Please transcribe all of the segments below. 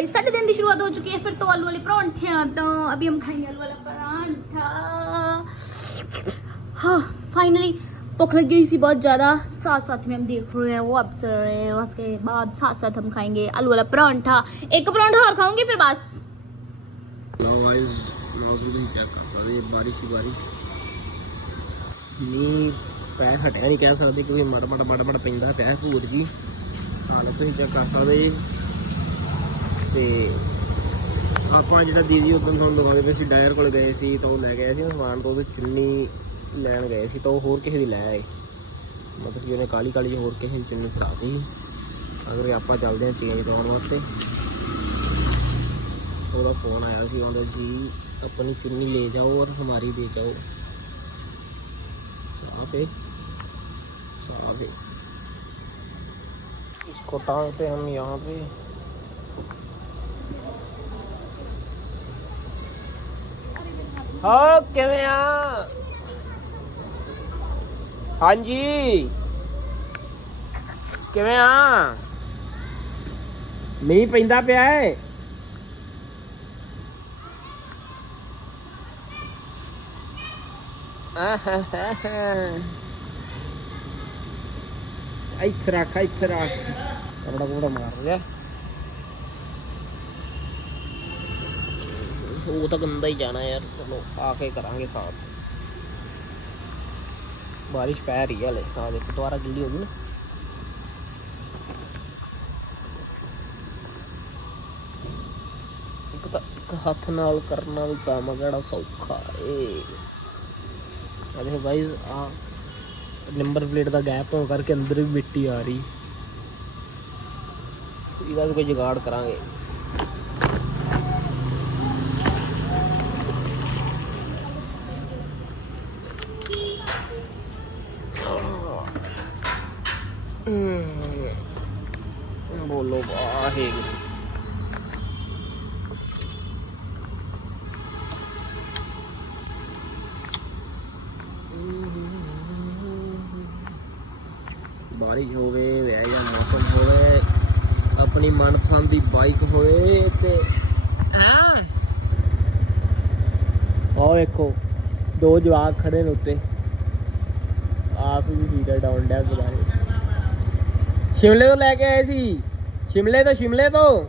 Guys साढ़े दिन की शुरुआत हो चुकी है फिर तो आलू वाले परांठे तो अभी हम खाएंगे आलू वाला परांठा हाँ फाइनली भूख लग गई सी बहुत ज़्यादा साथ साथ में हम देख रहे हैं वो अवसर है उसके बाद साथ साथ हम खाएंगे आलू वाला परांठा एक परांठा और खाऊंगी फिर बस ਲਓ ਗਾਇਸ ਮੌਸਮ ਦੀ ਚੈੱਕ ਕਰ ਸਕਦੇ ਜੀ, ਬਾਰਿਸ਼ ਹੀ ਬਾਰਿਸ਼ ਮੀਂਹ ਪੈ ਹਟਿਆ ਨਹੀਂ ਕਹਿ ਸਕਦੇ ਕਿਉਂਕਿ ਮੜ ਮੜ ਮੜ ਮੜ ਪੈਂਦਾ ਪਿਆ ਭੂਤ ਜੀ ਹਾਲਤ ਤੁਸੀਂ ਚੈੱਕ ਕਰ ਸਕਦੇ ਜੀ। ਤੇ ਆਪਾਂ ਜਿਹੜਾ ਦੀਦੀ ਉਦੋਂ ਤੁਹਾਨੂੰ ਦਿਖਾਉਂਦੇ ਪਏ ਸੀ ਡਾਇਰ ਕੋਲ ਗਏ ਸੀ ਤਾਂ ਉਹ ਲੈ ਗਏ ਸੀ ਨਾ ਸਮਾਨ ਤੋਂ ਉਹਦੇ ਚੁੰਨੀ ਲੈਣ ਗਏ ਸੀ ਤਾਂ ਉਹ ਹੋਰ ਕਿਸੇ ਦੀ ਲੈ ਆਏ ਮਤਲਬ ਕਿ ਉਹਨੇ ਕਾਲੀ ਕਾਲੀ ਜਿਹੀ ਹੋਰ ਕਿਸੇ ਦੀ ਚੁੰਨੀ ਫੜਾਤੀ ਅਗਰ ਆਪਾਂ ਚੱਲਦੇ ਹਾਂ ਚੇਂਜ ਕਰਾਉਣ ਵਾਸਤੇ ਉਹਦਾ ਫੋਨ ਆਇਆ ਸੀ ਉਹਦਾ ਜੀ अपनी चुन्नी ले जाओ और हमारी दे जाओ साफ है साफ है इसको टांगते हम यहाँ पे हाँ ਕਿਵੇਂ ਆ? ਹਾਂਜੀ। ਕਿਵੇਂ ਆ? ਮੀਂਹ ਪੈਂਦਾ ਪਿਆ ਹੈ ਇੱਥੇ ਰੱਖ ਇੱਥੇ ਰੱਖ। ਕਪੜਾ ਕਪੜਾ ਮਾਰ ਲਿਆ ਉਹ ਤਾਂ ਗੰਦਾ ਹੀ ਜਾਣਾ ਯਾਰ, ਚਲੋ ਆ ਕੇ ਕਰਾਂਗੇ ਸਾਫ਼ ਬਾਰਿਸ਼ ਪੈ ਰਹੀ ਹੈ ਹਲੇ ਆ ਦੇਖੋ ਦੁਬਾਰਾ ਗਿੱਲੀ ਹੋ ਗਈ ਨਾ। ਇੱਕ ਤਾਂ ਇੱਕ ਹੱਥ ਨਾਲ ਕਰਨਾ ਵੀ ਕੰਮ ਕਿਹੜਾ ਸੌਖਾ ਏ। ਆ ਦੇਖੋ ਗਾਇਸ ਆ ਨੰਬਰ ਪਲੇਟ ਦਾ ਗੈਪ ਹੋਣ ਕਰਕੇ ਅੰਦਰ ਵੀ ਮਿੱਟੀ ਆ ਰਹੀ। ਇਹਦਾ ਵੀ ਕੋਈ ਜੁਗਾੜ ਕਰਾਂਗੇ। ਬੋਲੋ ਵਾਹਿਗੁਰੂ। ਬਾਰਿਸ਼ ਹੋਵੇ ਵਹਿ ਜਾਂ ਮੌਸਮ ਹੋਵੇ ਆਪਣੀ ਮਨਪਸੰਦ ਦੀ ਬਾਈਕ ਹੋਵੇ ਤੇ ਹਾਂ। ਉਹ ਵੇਖੋ ਦੋ ਜਵਾਕ ਖੜੇ ਨੇ ਉੱਤੇ। ਆਪ ਵੀ ਹੀਟਰ ਡਾਊਨ ਡੈਕ ਬਾਰੇ ਸ਼ਿਮਲੇ ਤੋਂ ਲੈ ਕੇ ਆਏ ਸੀ ਸ਼ਿਮਲੇ ਤੋਂ ਸ਼ਿਮਲੇ ਤੋਂ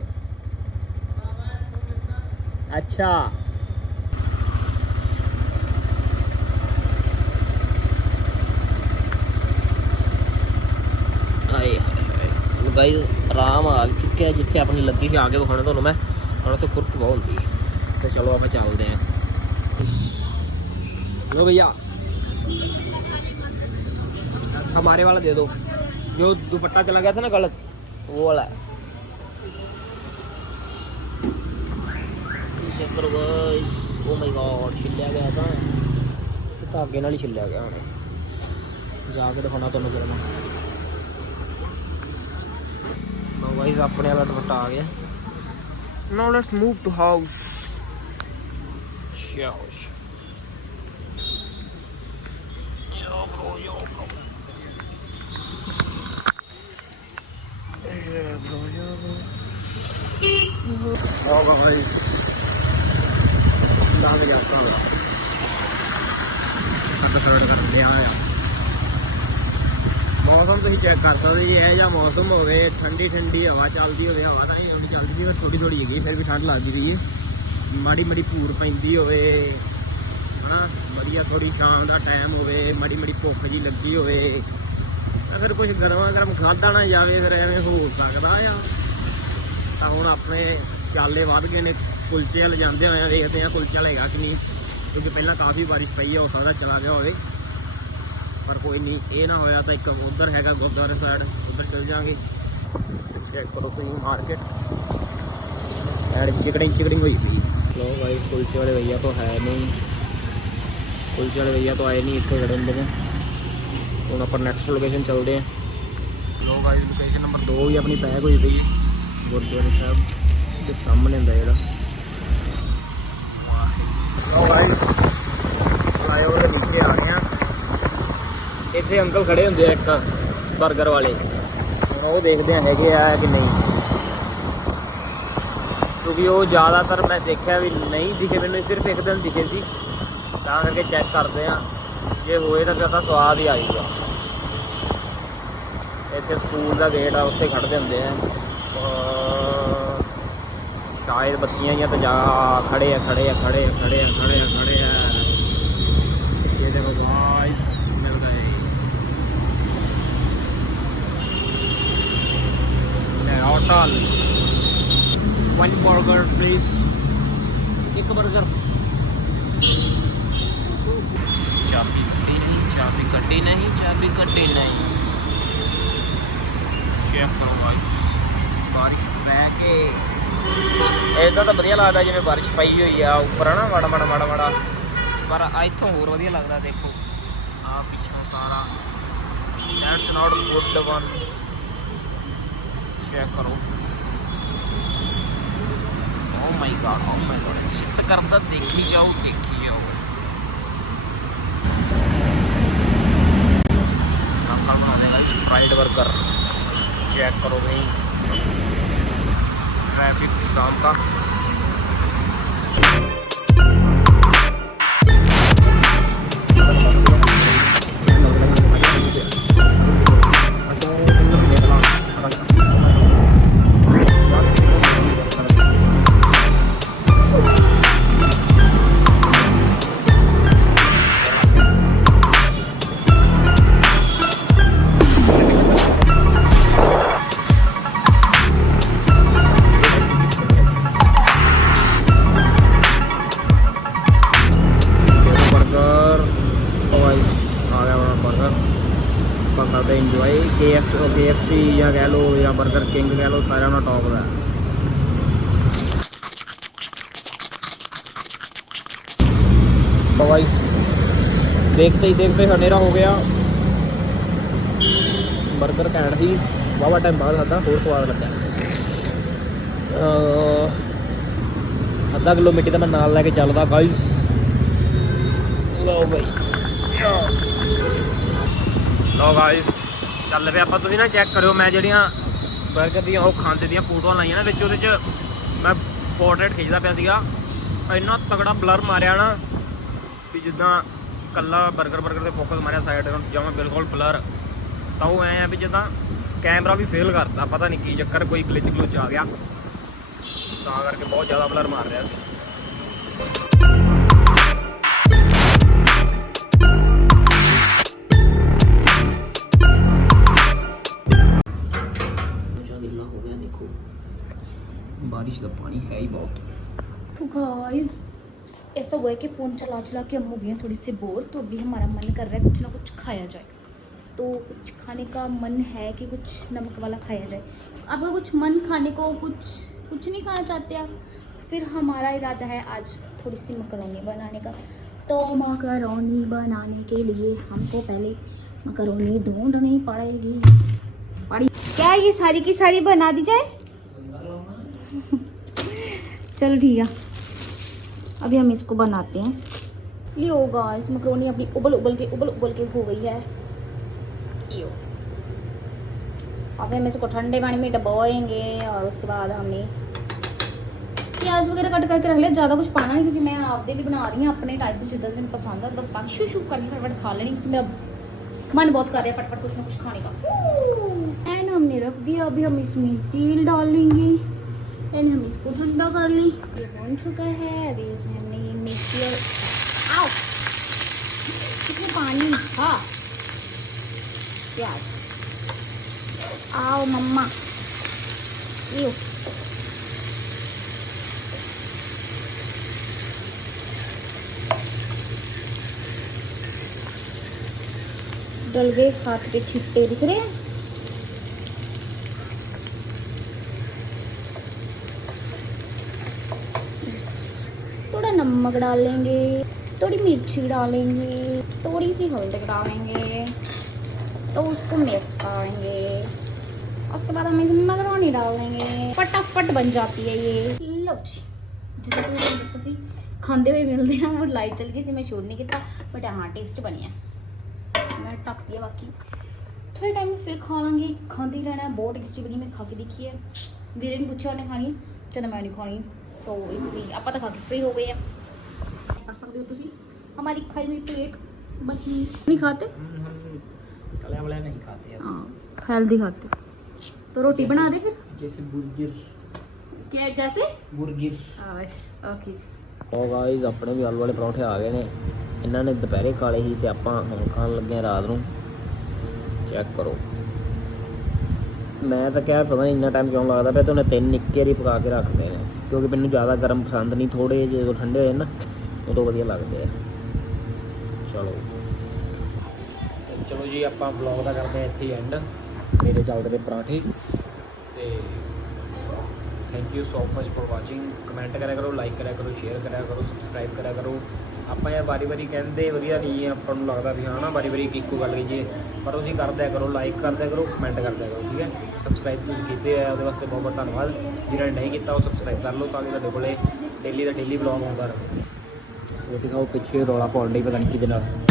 ਅੱਛਾ ਆਏ ਗਾਈਸ ਆਰਾਮ ਆ ਚੁੱਕਿਆ ਜਿੱਥੇ ਆਪਣੀ ਲੱਗੀ ਸੀ ਆ ਕੇ ਵਿਖਾਉਣਾ ਤੁਹਾਨੂੰ ਮੈਂ ਹੁਣ ਤਾਂ ਖੁਰਕ ਬਹੁਤ ਹੁੰਦੀ ਹੈ ਤੇ ਚਲੋ ਆਪਾਂ ਚੱਲਦੇ ਆਂ लो भैया हमारे वाला दे दो जो दुपट्टा चला गया था ना गलत वो वाला चेक करो गाइस ओ माय गॉड छिल्लिया गया था ਤੇ ਧਾਗੇ ਨਾਲ ਹੀ ਛਿੱਲਿਆ ਗਿਆ ਹੁਣ ਜਾ ਕੇ ਦਿਖਾਉਣਾ ਤੁਹਾਨੂੰ ਫਿਰ ਮੈਂ ਲਓ ਗਾਇਸ ਆਪਣੇ ਵਾਲਾ ਦੁਪੱਟਾ ਆ ਗਿਆ now let's move to house ਸ਼ਾਸ਼ Yo, bro, yo, bro. ਮੌਸਮ ਤੁਸੀਂ ਚੈੱਕ ਕਰ ਸਕਦੇ ਜੀ, ਇਹ ਜਿਹਾ ਮੌਸਮ ਹੋਵੇ ਠੰਡੀ ਠੰਡੀ ਹਵਾ ਚੱਲਦੀ ਹੋਵੇ, ਹਵਾ ਤਾਂ ਨਹੀਂ ਉਹਦੀ ਚੱਲਦੀ, ਪਰ ਥੋੜੀ ਥੋੜੀ ਹੈਗੀ, ਫਿਰ ਵੀ ਠੰਡ ਲੱਗਦੀ ਰਹੀ ਹੈ। ਮਾੜੀ ਮਾੜੀ ਭੂਰ ਪੈਂਦੀ ਹੋਵੇ, ਹਨਾ, ਵਧੀਆ ਥੋੜੀ ਸ਼ਾਮ ਦਾ ਟਾਈਮ ਹੋਵੇ, ਮਾੜੀ ਮਾੜੀ ਭੁੱਖ ਜੀ ਲੱਗੀ ਹੋਵੇ ਅਗਰ ਕੁਝ ਗਰਮਾ ਗਰਮ ਖਾਦਾ ਨਾ ਜਾਵੇ, ਫਿਰ ਐਵੇਂ ਹੋ ਸਕਦਾ ਆ। ਤਾਂ ਹੁਣ ਆਪਣੇ ਚਾਲੇ ਵੱਧ ਗਏ ਨੇ, ਕੁਲਚੇ ਵਾਲ ਜਾਂਦੇ ਹੋਏ ਦੇਖਦੇ ਆ ਕੁਲਚਾ ਲਏਗਾ ਕਿ ਨਹੀਂ। ਕਿਉਂਕਿ ਪਹਿਲਾਂ ਕਾਫੀ ਬਾਰਿਸ਼ ਪਈ ਹੈ ਹੋ ਸਕਦਾ ਚਲਾ ਗਿਆ ਹੋਵੇ। ਪਰ ਕੋਈ ਨਹੀਂ, ਇਹ ਨਾ ਹੋਇਆ ਤਾਂ ਇੱਕ ਉਧਰ ਹੈਗਾ ਗੁਰਦੁਆਰੇ ਸਾਈਡ ਉਧਰ ਚਲ ਜਾਾਂਗੇ ਚੈੱਕ ਕਰੋ ਤੁਸੀਂ ਮਾਰਕੀਟ ਐਡ ਚਿਕੜਿੰਗ ਚਿਕੜਿੰਗ ਹੋਈ ਪਈ। ਲੋ ਭਾਈ ਕੁਲਚੇ ਵਾਲੇ ਭਈਆ ਤੋਂ ਹੈ ਨਹੀਂ। ਕੁਲਚੇ ਵਾਲੇ ਭਈਆ ਤੋਂ ਆਏ ਨਹੀਂ ਇੱਥੇ ਖੜੇ ਹੁੰਦੇ ਨੇ ਹੁਣ ਆਪਾਂ ਨੈਕਸਟ ਲੋਕੇਸ਼ਨ ਚੱਲਦੇ ਹਾਂ। ਲੋ ਗਾਇਸ ਲੋਕੇਸ਼ਨ ਨੰਬਰ 2 ਵੀ ਆਪਣੀ ਪੈਕ ਹੋਈ ਪਈ। ਗੁਰਦੁਆਰੇ ਸਾਹਿਬ ਦੇ ਸਾਹਮਣੇ ਹੁੰਦਾ ਜਿਹੜਾ। ਲੋ ਗਾਇਸ ਫਲਾਈਓਵਰ ਦੇ ਨੀਚੇ ਆ ਗਏ ਆ ਇੱਥੇ ਅੰਕਲ ਖੜੇ ਹੁੰਦੇ ਆ ਇੱਕ 버ਗਰ ਵਾਲੇ। ਹੁਣ ਉਹ ਦੇਖਦੇ ਆ ਹੈਗੇ ਆ ਕਿ ਨਹੀਂ। ਕਿਉਂਕਿ ਉਹ ਜ਼ਿਆਦਾਤਰ ਮੈਂ ਦੇਖਿਆ ਵੀ ਨਹੀਂ ਦਿਖੇ ਮੈਨੂੰ ਸਿਰਫ ਇੱਕ ਦਿਨ ਦਿਖੇ ਸੀ। ਤਾਂ ਕਰਕੇ ਚੈੱਕ ਕਰਦੇ ਆ ਜੇ ਹੋਏ ਤਾਂ ਫਿਰ ਤਾਂ ਸਵਾਦ ਹੀ ਆਏਗਾ ਇੱਥੇ ਸਕੂਲ ਦਾ ਗੇਟ ਆ, ਉੱਥੇ ਖੜਦੇ ਹੁੰਦੇ ਆ। ਸ਼ਾਇਦ ਬੱਤੀਆਂ ਜਾਂ ਤਾਂ ਜਾ ਖੜੇ ਆ ਖੜੇ ਆ ਖੜੇ ਆ ਖੜੇ ਆ ਖੜੇ ਆ ਖੜੇ ਆ। ਇਹ ਦੇਖੋ ਗਾਇਸ ਮਿਲ ਗਏ ਲੈ ਹੋਟਲ one burger, please ਇੱਕ 버ਗਰ ਚਾਬੀ ਕੱਢੀ ਨਹੀਂ ਚਾਬੀ ਕੱਢੀ ਨਹੀਂ ਚਾਬੀ ਕੱਢੀ ਨਹੀਂ ਆ ਬਾਰਿਸ਼ ਪੈ ਕੇ ਇਦਾਂ ਤਾਂ ਵਧੀਆ ਲੱਗਦਾ ਜਿਵੇਂ ਬਾਰਿਸ਼ ਪਈ ਹੋਈ ਆ, ਉੱਪਰ ਹਨਾ ਮਾੜਾ ਮਾੜਾ ਮਾੜਾ ਮਾੜਾ ਪਰ ਇੱਥੋਂ ਹੋਰ ਵਧੀਆ ਲੱਗਦਾ ਦੇਖੋ। ਆ ਪਿੱਛੋਂ ਸਾਰਾ। That's not good one. Check ਕਰੋ। ਓ ਮਾਈ ਗॉड ਓ ਮਾਈ ਗॉड ਚਿੱਤ ਕਰਦਾ ਦੇਖੀ ਜਾਓ ਦੇਖੀ ਜਾਓ। ਨਾਲ ਬਣਾਉਂਦੇ ਨੇ ਫਰਾਈਡ 버ਗਰ ਚੈੱਕ ਕਰੋ ਤੁਸੀਂ ਟ੍ਰੈਫਿਕ ਸ਼ਾਮ ਦਾ KFC ਜਾਂ ਕਹਿ ਲਓ ਜਾਂ 버ਗਰ ਕਿੰਗ ਕਹਿ ਲਓ ਸਾਰਿਆਂ ਦਾ ਟੌਪ ਦਾ। ਬਾਈ। ਦੇਖਦੇ ਹੀ ਦੇਖਦੇ ਹਨੇਰਾ ਹੋ ਗਿਆ। 버ਗਰ ਘੈਂਟ ਸੀ। ਵਾਵਾ ਟਾਈਮ ਬਾਅਦ ਖਾਦਾ ਹੋਰ ਸਵਾਦ ਲੱਗਾ। ਅੱਧਾ ਕਿਲੋ ਮਿੱਟੀ ਦਾ ਮੈਂ ਨਾਲ ਲੈ ਕੇ ਚੱਲਦਾ ਗਾਇਸ ਲਓ ਬਾਈ। ਲਓ ਗਾਇਸ ਚੱਲ ਪਿਆ। ਆਪਾਂ ਤੁਸੀਂ ਨਾ ਚੈੱਕ ਕਰਿਓ, ਮੈਂ ਜਿਹੜੀਆਂ ਬਰਗਰ ਦੀਆਂ ਉਹ ਖਾਂਦੇ ਦੀਆਂ ਫੋਟੋਆਂ ਲਾਈਆਂ ਨਾ ਵਿੱਚ, ਉਹਦੇ 'ਚ ਮੈਂ ਪੋਰਟਰੇਟ ਖਿੱਚਦਾ ਪਿਆ ਸੀਗਾ। ਇੰਨਾ ਤਕੜਾ ਬਲਰ ਮਾਰਿਆ ਨਾ ਵੀ ਜਿੱਦਾਂ ਕੱਲਾ ਬਰਗਰ ਬਰਗਰ ਤੇ ਫੋਕਸ ਮਾਰਿਆ ਸਾਈਡ ਨੂੰ ਜਮਾ ਬਿਲਕੁਲ ਬਲਰ ਤਾਂ ਉਹ ਐ ਆ ਵੀ ਜਿੱਦਾਂ ਕੈਮਰਾ ਵੀ ਫੇਲ ਕਰਦਾ ਪਤਾ ਨਹੀਂ ਕੀ ਚੱਕਰ, ਕੋਈ ਗਲਿਚ ਗਲੁਚ ਆ ਗਿਆ। ਤਾਂ ਕਰਕੇ ਬਹੁਤ ਜ਼ਿਆਦਾ ਬਲਰ ਮਾਰ ਰਿਹਾ ਸੀ। का पानी है ही बहुत तो गाइस ऐसा हुआ है कि फ़ोन चला चला के हम हो गए हैं, थोड़ी सी बोर तो अभी हमारा मन कर रहा है कुछ ना कुछ खाया जाए। तो कुछ खाने का मन है कि कुछ नमक वाला खाया जाए। आपका कुछ मन खाने को कुछ कुछ नहीं खाना चाहते आप। फिर हमारा इरादा है आज थोड़ी सी मकरोनी बनाने का। तो मकरोनी बनाने के लिए हमको पहले मकरोनी ढूंढनी पड़ेगी। पड़ी क्या ये सारी की सारी बना दी जाए? चलो ठीक है। अभी हम इसको बनाते हैं। लियो गाइस मकरोनी अपनी उबल उबल के उबल उबल के हो गई है। लियो अब हम इसको ठंडे पानी में डबोएँगे और उसके बाद हमने प्याज वगैरह कट करके रख लिया। ज़्यादा कुछ पाना नहीं क्योंकि मैं आपके लिए बना रही हूँ। अपने टाइप की जितना मैंने पसंद है। बस पानी शू शू करके फटफट खा लेनी क्योंकि मेरा मन बहुत कर रहा है फटफट कुछ ना कुछ खाने का। एंड हमने रख दिया। अभी हम इसमें तेल डालेंगे। एंड हम इसको ठंडा कर लें। ये बन चुका है, अभी इसमें हमने ये और आओ। इसमें पानी। था प्याज। आओ मम्मा। यू। डल गए खाते छिट्टे दिख रहे हैं। नमक डालेंगे थोड़ी मिर्ची डालेंगे थोड़ी सी हल्दी डालेंगे तो उसको मिक्स करेंगे। उसके बाद हम इसमें मगरोनी डाल देंगे। फटाफट बन जाती है ये। लो जी खाते हुए मिलते हैं, और लाइट चल गई सी मैं शूट नहीं किया बट हाँ टेस्ट बनिया मैं ढकती है बाकी। थोड़े टाइम फिर खा लेंगे। खाते ही रहना बहुत टेस्टी बनी मैं खा के देखी है। वीरे ने पूछा उन्हें खानी? चलो मैं नहीं खानी। तो इसलिए आप खा के फ्री हो गए हैं। ਕਰ ਸਕਦੇ ਹੋ ਤੁਸੀਂ हमारी खाई हुई प्लेट बची। नहीं खाते? तले वाले नहीं खाते हाँ हेल्दी खाते। तो रोटी बना दे फिर। जैसे बुर्गिर क्या जैसे? बुर्गिर ਆਪਣੇ ਵੀ ਆਲੂ ਵਾਲੇ ਪਰੌਂਠੇ ਆ ਗਏ ਨੇ ਇਹਨਾਂ ਨੇ ਦੁਪਹਿਰੇ ਖਾਲੇ ਸੀ ਤੇ ਆਪਾਂ ਹੁਣ ਖਾਣ ਲੱਗੇ ਰਾਤ ਨੂੰ ਚੈੱਕ ਕਰੋ ਮੈਂ ਤਾਂ ਕਿਹਾ ਪਤਾ ਨਹੀਂ ਇੰਨਾ ਟਾਈਮ ਕਿਉਂ ਲੱਗਦਾ ਪਿਆ ਤੇ ਉਹਨੇ ਤਿੰਨ ਨਿੱਕੇ ਹੀ ਪਕਾ ਕੇ ਰੱਖਦੇ ਨੇ ਕਿਉਂਕਿ ਮੈਨੂੰ ਜ਼ਿਆਦਾ ਗਰਮ ਪਸੰਦ ਨਹੀਂ ਥੋੜੇ ਜਿਹੇ ਜਦੋਂ ਠੰਡੇ ਹੋਏ ਨਾ ਉਦੋਂ ਵਧੀਆ ਲੱਗਦੇ ਆ। ਚਲੋ। ਚਲੋ ਜੀ, ਆਪਾਂ ਵਲੌਗ ਦਾ ਕਰਦੇ ਹਾਂ ਇੱਥੇ ਐਂਡ ਮੇਰੇ ਚੱਲਦੇ ਨੇ ਪਰਾਂਠੇ। ਤੇ thank you so much for watching comment ਕਰਿਆ ਕਰੋ ਲਾਈਕ ਕਰਿਆ ਕਰੋ ਸ਼ੇਅਰ ਕਰਿਆ ਕਰੋ ਸਬਸਕ੍ਰਾਈਬ ਕਰਿਆ ਕਰੋ। ਆਪਾਂ ਇਹ ਵਾਰੀ ਵਾਰੀ ਕਹਿੰਦੇ ਵਧੀਆ ਨਹੀਂ ਹੈ, ਆਪਾਂ ਨੂੰ ਲੱਗਦਾ ਵੀ ਹਾਂ ਨਾ, ਵਾਰੀ ਵਾਰੀ ਇੱਕ ਇੱਕੋ ਗੱਲ ਕਹੀਏ। ਪਰ ਤੁਸੀਂ ਕਰਦਿਆ ਕਰੋ ਲਾਈਕ ਕਰਦਿਆ ਕਰੋ ਕਮੈਂਟ ਕਰਦਿਆ ਕਰੋ, ਠੀਕ ਹੈ? ਸਬਸਕ੍ਰਾਈਬ ਤੁਸੀਂ ਕੀਤੇ ਆ, ਉਹਦੇ ਵਾਸਤੇ ਬਹੁਤ ਬਹੁਤ ਧੰਨਵਾਦ। ਜਿਹਨਾਂ ਨੇ ਨਹੀਂ ਕੀਤਾ, ਉਹ ਸਬਸਕ੍ਰਾਈਬ ਕਰ ਲਓ ਤਾਂ ਕਿ ਤੁਹਾਡੇ ਕੋਲੇ ਡੇਲੀ ਦਾ ਡੇਲੀ ਵਲੌਗ ਆਉਂਦਾ ਰਹੇ। ਉਹ ਪਿੱਛੇ ਰੌਲਾ ਪਾਉਣ ਡਈ ਪਤਾ ਨਹੀਂ ਕਿਹਦੇ ਨਾਲ।